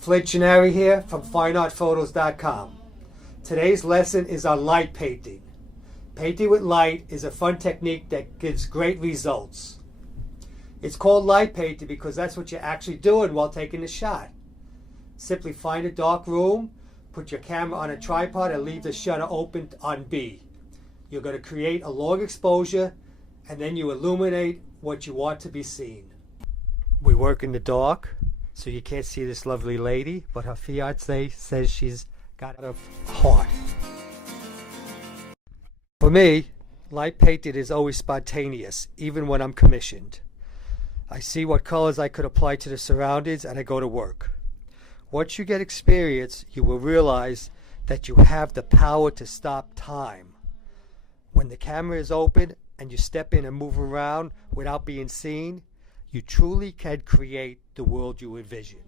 Flint Gennari here from FineArtPhotos.com. Today's lesson is on light painting. Painting with light is a fun technique that gives great results. It's called light painting because that's what you're actually doing while taking the shot. Simply find a dark room, put your camera on a tripod and leave the shutter open on B. You're going to create a long exposure and then you illuminate what you want to be seen. We work in the dark, so you can't see this lovely lady, but her fiancé says she's got a heart. For me, light painting is always spontaneous, even when I'm commissioned. I see what colors I could apply to the surroundings and I go to work. Once you get experience, you will realize that you have the power to stop time. When the camera is open and you step in and move around without being seen, you truly can create the world you envision.